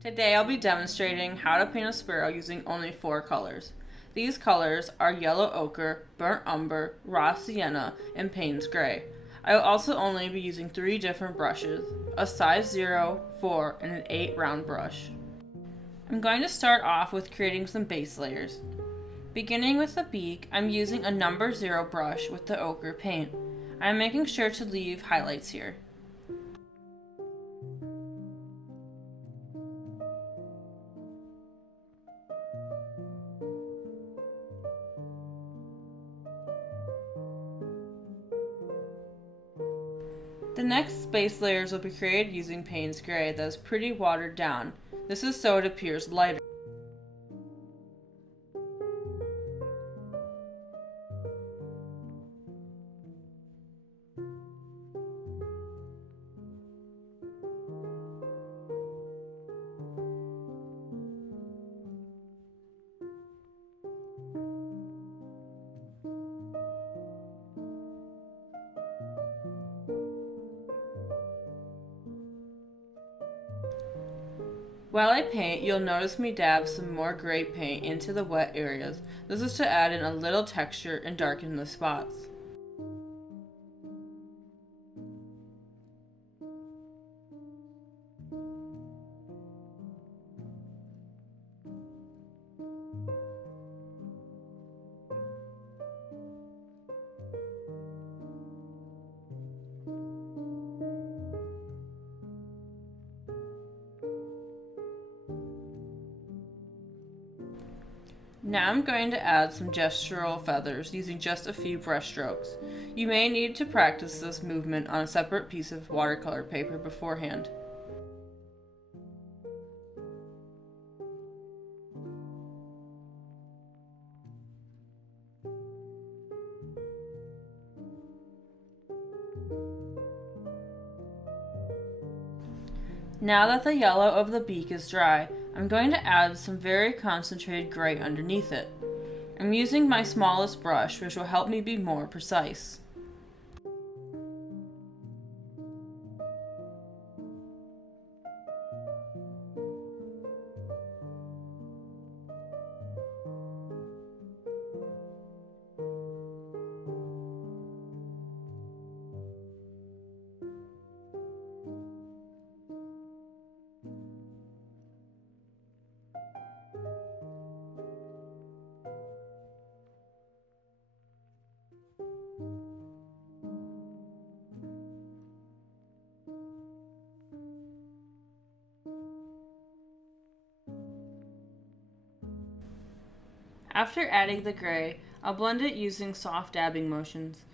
Today I'll be demonstrating how to paint a sparrow using only 4 colors. These colors are yellow ochre, burnt umber, raw sienna, and Paynes Gray. I will also only be using 3 different brushes, a size 0, 4, and an 8 round brush. I'm going to start off with creating some base layers. Beginning with the beak, I'm using a number 0 brush with the ochre paint. I'm making sure to leave highlights here. The next base layers will be created using Paynes Gray that is pretty watered down. This is so it appears lighter. While I paint, you'll notice me dab some more gray paint into the wet areas. This is to add in a little texture and darken the spots. Now I'm going to add some gestural feathers using just a few brush strokes. You may need to practice this movement on a separate piece of watercolor paper beforehand. Now that the yellow of the beak is dry, I'm going to add some very concentrated gray underneath it. I'm using my smallest brush, which will help me be more precise. After adding the gray, I'll blend it using soft dabbing motions.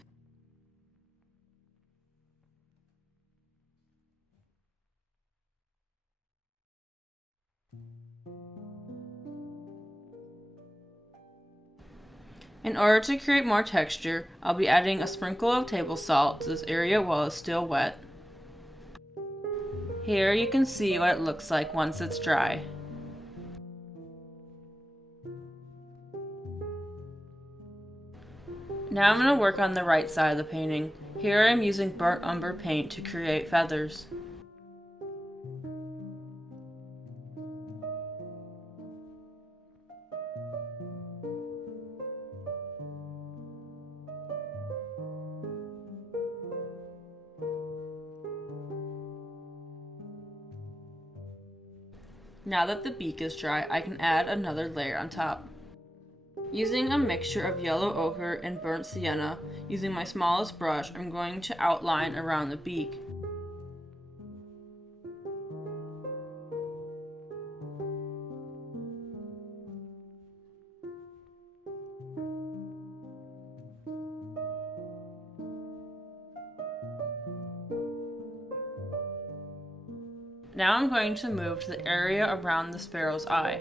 In order to create more texture, I'll be adding a sprinkle of table salt to this area while it's still wet. Here you can see what it looks like once it's dry. Now I'm going to work on the right side of the painting. Here I'm using burnt umber paint to create feathers. Now that the beak is dry, I can add another layer on top. Using a mixture of yellow ochre and burnt sienna, using my smallest brush, I'm going to outline around the beak. Now I'm going to move to the area around the sparrow's eye.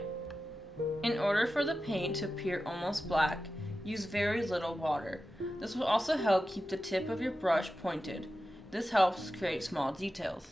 In order for the paint to appear almost black, use very little water. This will also help keep the tip of your brush pointed. This helps create small details.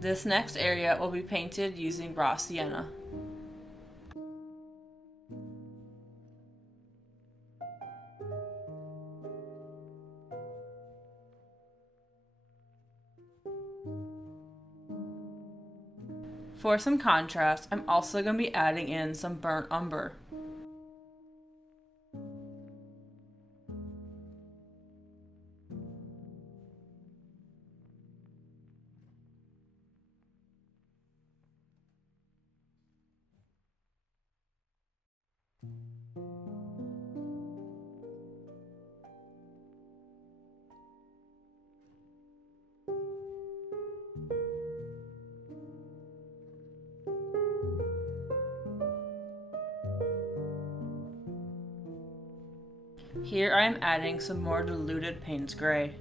This next area will be painted using raw sienna. For some contrast, I'm also going to be adding in some burnt umber. Here I am adding some more diluted Paynes Gray.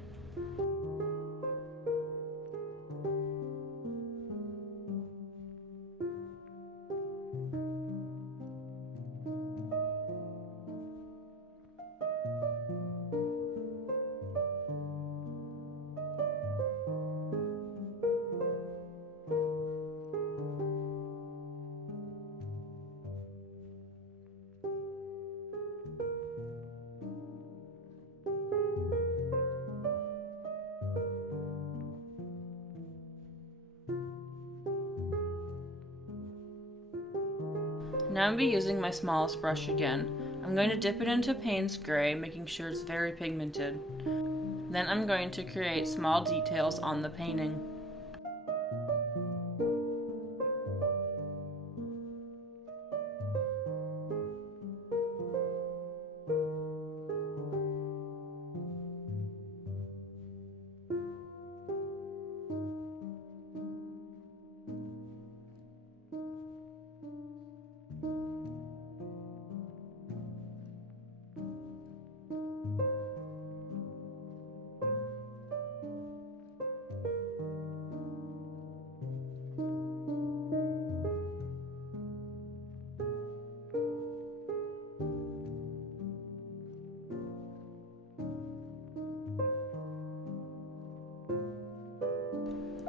Now I'm going to be using my smallest brush again. I'm going to dip it into Paynes Gray, making sure it's very pigmented. Then I'm going to create small details on the painting.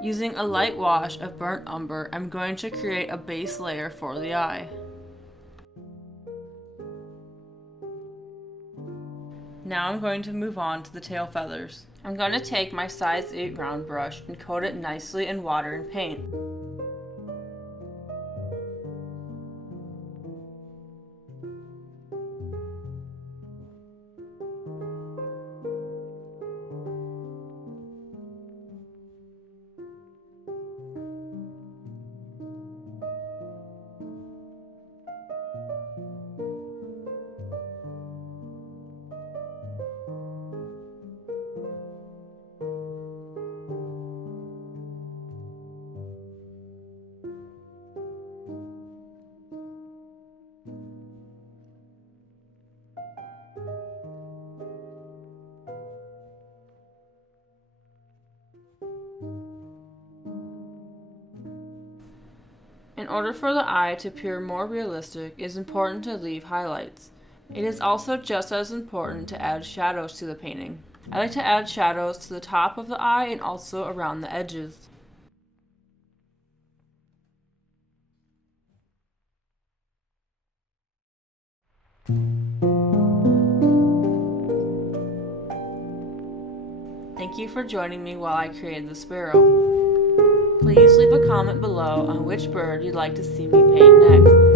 Using a light wash of burnt umber, I'm going to create a base layer for the eye. Now I'm going to move on to the tail feathers. I'm going to take my size 8 round brush and coat it nicely in water and paint. In order for the eye to appear more realistic, it is important to leave highlights. It is also just as important to add shadows to the painting. I like to add shadows to the top of the eye and also around the edges. Thank you for joining me while I created the sparrow. Please leave a comment below on which bird you'd like to see me paint next.